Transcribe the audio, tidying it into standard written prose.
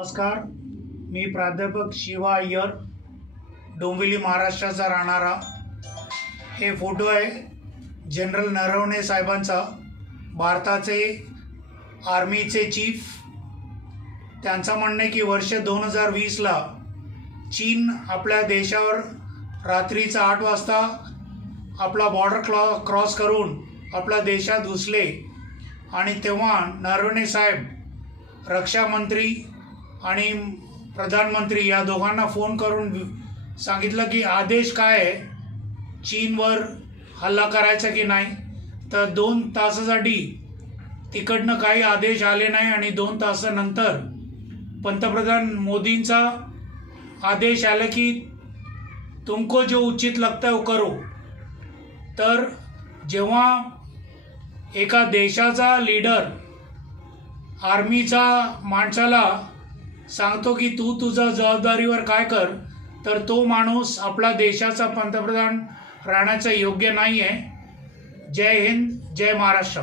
नमस्कार, मी प्राध्यापक शिवा अय्यर, डोंबिवली महाराष्ट्राचा राहणारा। हे फोटो आहे जनरल नरवणे साहेबांचा, भारताचे आर्मीचे चीफ। त्यांचं म्हणणं आहे की वर्ष 2020ला चीन आपल्या देशावर रात्रीचा 8 वाजता आपला बॉर्डर क्रॉस करून आपल्या देशात घुसले आणि तेव्हा नरवणे साहेब रक्षा मंत्री आणि प्रधानमंत्री या दोघांना फोन करून सांगितलं की आदेश काय आहे, चीनवर हल्ला करायचा की नाही। तर 2 तासासाठी तिकडनं काही आदेश आले नाही आणि 2 तासानंतर पंतप्रधान मोदींचा आदेश आला की तुमको जो उचित लगता है वो करो। तर जेव्हा एका देशाचा लीडर आर्मीचा माणसाला सांगतो की तू तुझ्या जबाबदारीवर काय कर, तर तो माणूस आपला देशाचा पंतप्रधान राहण्याचं योग्य नाही आहे। जय हिंद, जय महाराष्ट्र।